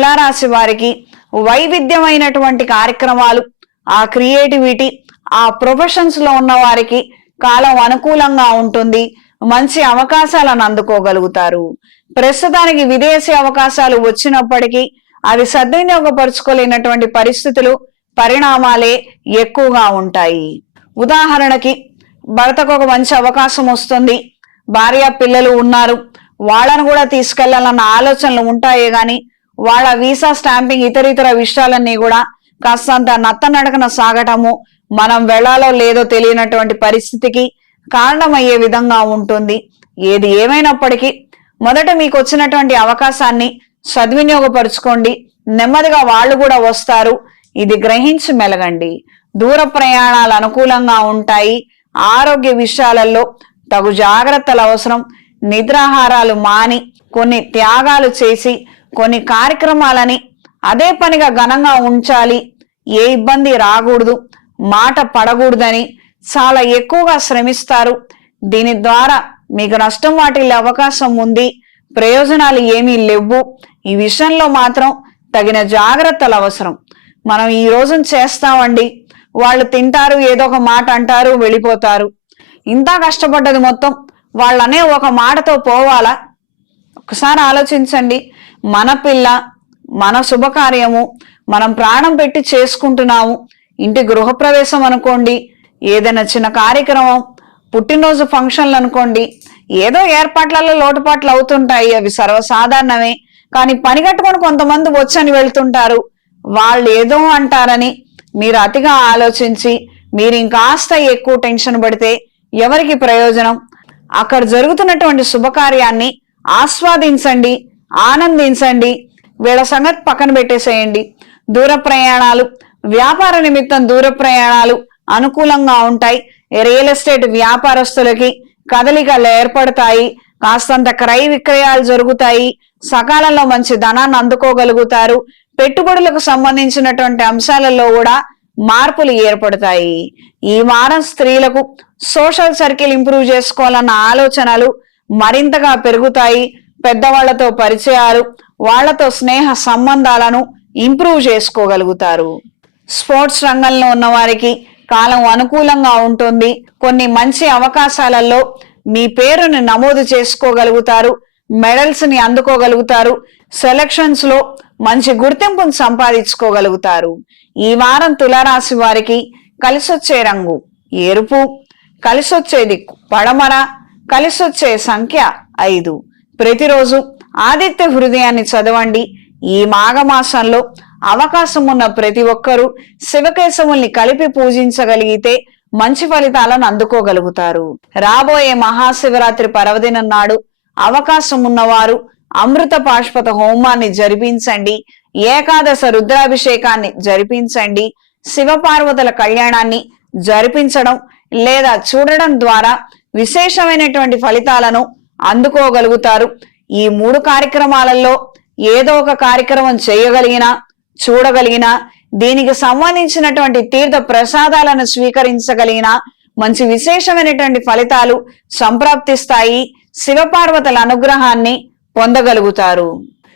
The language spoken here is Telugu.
తులారాశి వారికి వైవిధ్యమైనటువంటి కార్యక్రమాలు, ఆ క్రియేటివిటీ, ఆ ప్రొఫెషన్స్ లో ఉన్న వారికి కాలం అనుకూలంగా ఉంటుంది. మంచి అవకాశాలను అందుకోగలుగుతారు. ప్రస్తుతానికి విదేశీ అవకాశాలు వచ్చినప్పటికీ అవి సద్వినియోగపరుచుకోలేనటువంటి పరిస్థితులు, పరిణామాలే ఎక్కువగా ఉంటాయి. ఉదాహరణకి భర్తకు ఒక మంచి అవకాశం వస్తుంది, భార్య పిల్లలు ఉన్నారు, వాళ్ళను కూడా తీసుకెళ్లాలన్న ఆలోచనలు ఉంటాయే గాని వాళ్ళ వీసా స్టాంపింగ్ ఇతర విషయాలన్నీ కూడా కాస్తంత నత్తనడకన సాగటము, మనం వెళ్లాలో లేదో తెలియనటువంటి పరిస్థితికి కారణమయ్యే విధంగా ఉంటుంది. ఏది ఏమైనప్పటికీ మొదట మీకు వచ్చినటువంటి అవకాశాన్ని సద్వినియోగపరుచుకోండి. నెమ్మదిగా వాళ్ళు కూడా వస్తారు. ఇది గ్రహించి మెలగండి. దూర ప్రయాణాలు అనుకూలంగా ఉంటాయి. ఆరోగ్య విషయాలలో తగు జాగ్రత్తలు అవసరం. నిద్రాహారాలు మాని కొన్ని త్యాగాలు చేసి కొన్ని కార్యక్రమాలని అదే పనిగా ఘనంగా ఉంచాలి. ఏ ఇబ్బంది రాకూడదు, మాట పడకూడదని చాలా ఎక్కువగా శ్రమిస్తారు. దీని ద్వారా మీకు నష్టం వాటిల్లే అవకాశం ఉంది. ప్రయోజనాలు ఏమీ లేవు. ఈ విషయంలో మాత్రం తగిన జాగ్రత్తలు అవసరం. మనం ఈ రోజున చేస్తామండి, వాళ్ళు తింటారు, ఏదో ఒక మాట అంటారు, వెళ్ళిపోతారు. ఇంత కష్టపడ్డది మొత్తం వాళ్ళనే ఒక మాటతో పోవాలా? ఒకసారి ఆలోచించండి. మన పిల్ల, మన శుభకార్యము, మనం ప్రాణం పెట్టి చేసుకుంటున్నాము. ఇంటి గృహప్రవేశం అనుకోండి, ఏదైనా చిన్న కార్యక్రమం, పుట్టినరోజు ఫంక్షన్లు అనుకోండి, ఏదో ఏర్పాట్లలో లోటుపాట్లు అవుతుంటాయి, అవి సర్వసాధారణమే. కానీ పని కట్టుకొని కొంతమంది వచ్చని వెళ్తుంటారు. వాళ్ళు ఏదో అంటారని మీరు అతిగా ఆలోచించి మీరు ఇంకాస్త ఎక్కువ టెన్షన్ పడితే ఎవరికి ప్రయోజనం? అక్కడ జరుగుతున్నటువంటి శుభకార్యాన్ని ఆస్వాదించండి, ఆనందించండి. వీళ్ళ సంగతి పక్కన పెట్టేసేయండి. దూర ప్రయాణాలు, వ్యాపార నిమిత్తం దూర ప్రయాణాలు అనుకూలంగా ఉంటాయి. రియల్ ఎస్టేట్ వ్యాపారస్తులకి కదలికలు ఏర్పడతాయి. కాస్తంత క్రయ విక్రయాలు జరుగుతాయి. సకాలంలో మంచి ధనాన్ని అందుకోగలుగుతారు. పెట్టుబడులకు సంబంధించినటువంటి అంశాలలో కూడా మార్పులు ఏర్పడతాయి. ఈ వారం స్త్రీలకు సోషల్ సర్కిల్ ఇంప్రూవ్ చేసుకోవాలన్న ఆలోచనలు మరింతగా పెరుగుతాయి. పెద్దవాళ్లతో పరిచయాలు, వాళ్లతో స్నేహ సంబంధాలను ఇంప్రూవ్ చేసుకోగలుగుతారు. స్పోర్ట్స్ రంగంలో ఉన్న వారికి కాలం అనుకూలంగా ఉంటుంది. కొన్ని మంచి అవకాశాలలో మీ పేరుని నమోదు చేసుకోగలుగుతారు. మెడల్స్ ని అందుకోగలుగుతారు. సెలక్షన్స్ లో మంచి గుర్తింపును సంపాదించుకోగలుగుతారు. ఈ వారం తులారాశి వారికి కలిసొచ్చే రంగు ఎరుపు, కలిసొచ్చే దిక్కు పడమర, కలిసొచ్చే సంఖ్య 5. ప్రతిరోజు ఆదిత్య హృదయాన్ని చదవండి. ఈ మాఘమాసంలో అవకాశం ఉన్న ప్రతి ఒక్కరూ శివకేశవుల్ని కలిపి పూజించగలిగితే మంచి ఫలితాలను అందుకోగలుగుతారు. రాబోయే మహాశివరాత్రి పర్వదినం నాడు అవకాశం ఉన్నవారు అమృత పాశుపత హోమాన్ని జరిపించండి. ఏకాదశ రుద్రాభిషేకాన్ని జరిపించండి. శివపార్వతుల కళ్యాణాన్ని జరిపించడం లేదా చూడడం ద్వారా విశేషమైనటువంటి ఫలితాలను అందుకోగలుగుతారు. ఈ 3 కార్యక్రమాలలో ఏదో ఒక కార్యక్రమం చేయగలిగినా, చూడగలిగినా, దీనికి సంబంధించినటువంటి తీర్థ ప్రసాదాలను స్వీకరించగలిగిన మంచి విశేషమైనటువంటి ఫలితాలు సంప్రాప్తిస్తాయి. శివపార్వతుల అనుగ్రహాన్ని పొందగలుగుతారు.